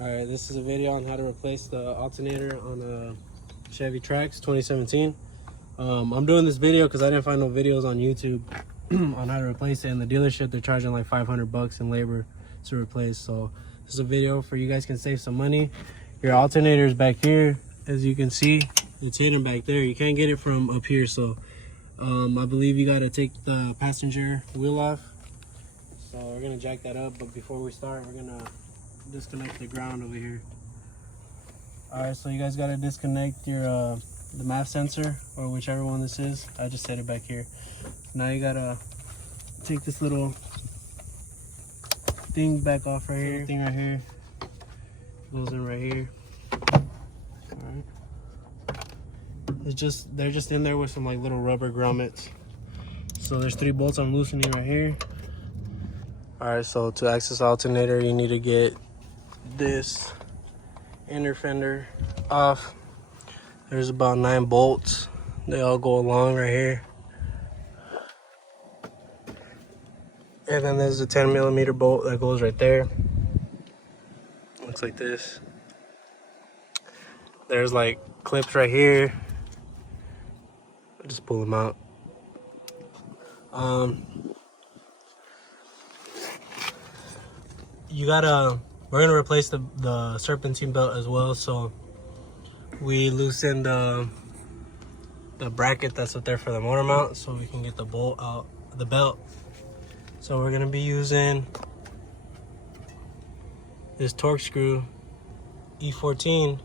Alright, this is a video on how to replace the alternator on a Chevy Trax 2017. I'm doing this video because I didn't find no videos on YouTube on how to replace it. In the dealership, they're charging like $500 in labor to replace. So this is a video for you guys can save some money. Your alternator is back here. As you can see, it's hidden back there. You can't get it from up here. So I believe you got to take the passenger wheel off. So we're going to jack that up. But before we start, we're going to disconnect the ground over here. Alright, so you guys got to disconnect your the MAF sensor, or whichever one this is. I just set it back here. Now you gotta take this little thing back off right here. Thing right here goes in right here. Alright, they're just in there with some like little rubber grommets. So there's 3 bolts I'm loosening right here. Alright, so to access the alternator, you need to get this inner fender off. There's about 9 bolts. They all go along right here. And then there's a 10mm bolt that goes right there. Looks like this. There's like clips right here. I'll just pull them out. We're gonna replace the serpentine belt as well, so we loosened the bracket that's up there for the motor mount so we can get the bolt out of the belt. So we're gonna be using this torque screw E14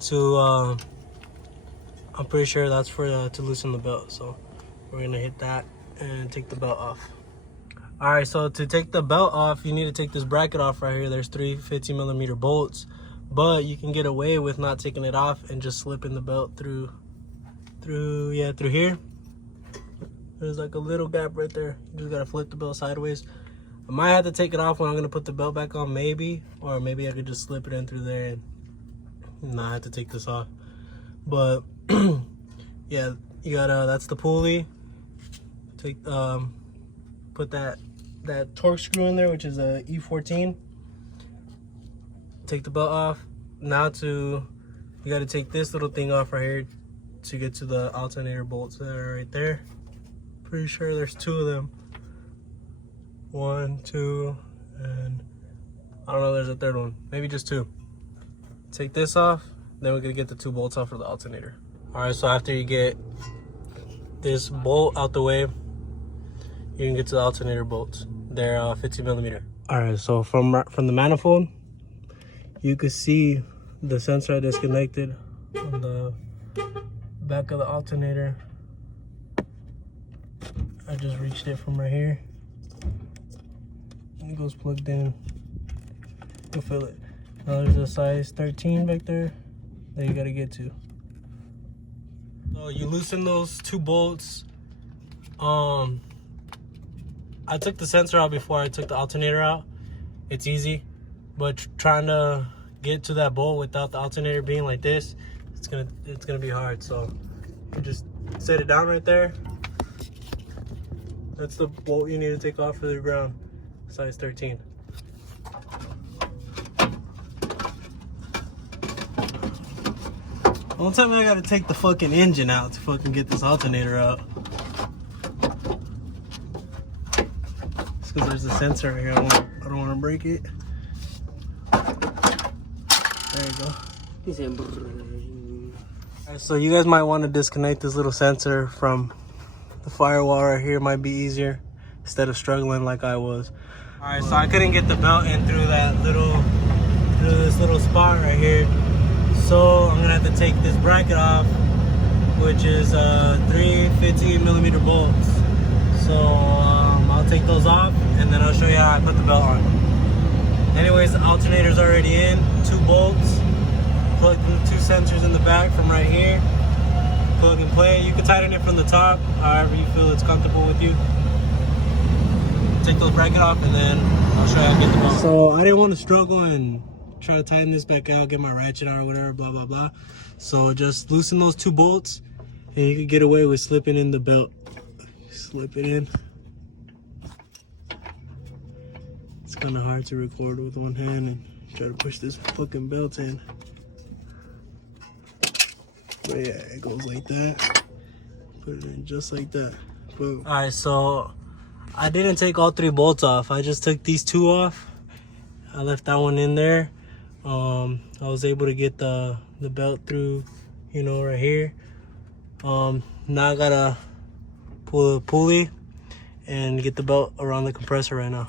to I'm pretty sure that's for to loosen the belt. So we're gonna hit that and take the belt off. Alright, so to take the belt off, you need to take this bracket off right here. There's 3 15mm bolts, but you can get away with not taking it off and just slipping the belt through here. There's like a little gap right there. You just gotta flip the belt sideways. I might have to take it off when I'm gonna put the belt back on, maybe, or maybe I could just slip it in through there and not have to take this off. But yeah, you gotta, that's the pulley. Take put that torque screw in there, which is a E14. Take the belt off. Now you got to take this little thing off right here to get to the alternator bolts that are right there. Pretty sure there's 2 of them. 1, 2, and I don't know, there's a 3rd one. Maybe just 2. Take this off, then we're gonna get the 2 bolts off for the alternator. Alright, so after you get this bolt out the way, you can get to the alternator bolts. They're 15mm. Alright, so from the manifold, you can see the sensor I disconnected on the back of the alternator. I just reached it from right here. It goes plugged in. You'll feel it. Now there's a size 13 back there that you gotta get to. So you loosen those 2 bolts. I took the sensor out before I took the alternator out. It's easy, but trying to get to that bolt without the alternator being like this, it's gonna be hard. So you just set it down right there. That's the bolt you need to take off for the ground, size 13. One time I gotta take the fucking engine out to fucking get this alternator out. It's because there's a sensor right here. I don't want to break it. There you go. Alright, so you guys might want to disconnect this little sensor from the firewall right here. It might be easier instead of struggling like I was. Alright, so I couldn't get the belt in through this little spot right here. So I'm gonna have to take this bracket off, which is 3 15mm bolts. So I'll take those off and then I'll show you how I put the belt on. Anyways, the alternator's already in. 2 bolts. Plug in 2 sensors in the back from right here. Plug and play. You can tighten it from the top, however you feel it's comfortable with you. Take those bracket off and then I'll show you how to get the belt. So I didn't want to struggle and try to tighten this back out, get my ratchet out or whatever, blah blah blah. So just loosen those 2 bolts and you can get away with slipping in the belt. Slip it in. kind of hard to record with one hand and try to push this fucking belt in. But yeah, it goes like that. Put it in just like that. Boom. All right, so I didn't take all 3 bolts off. I just took these 2 off. I left that one in there. I was able to get the belt through, you know, right here. Now I gotta pull the pulley and get the belt around the compressor right now.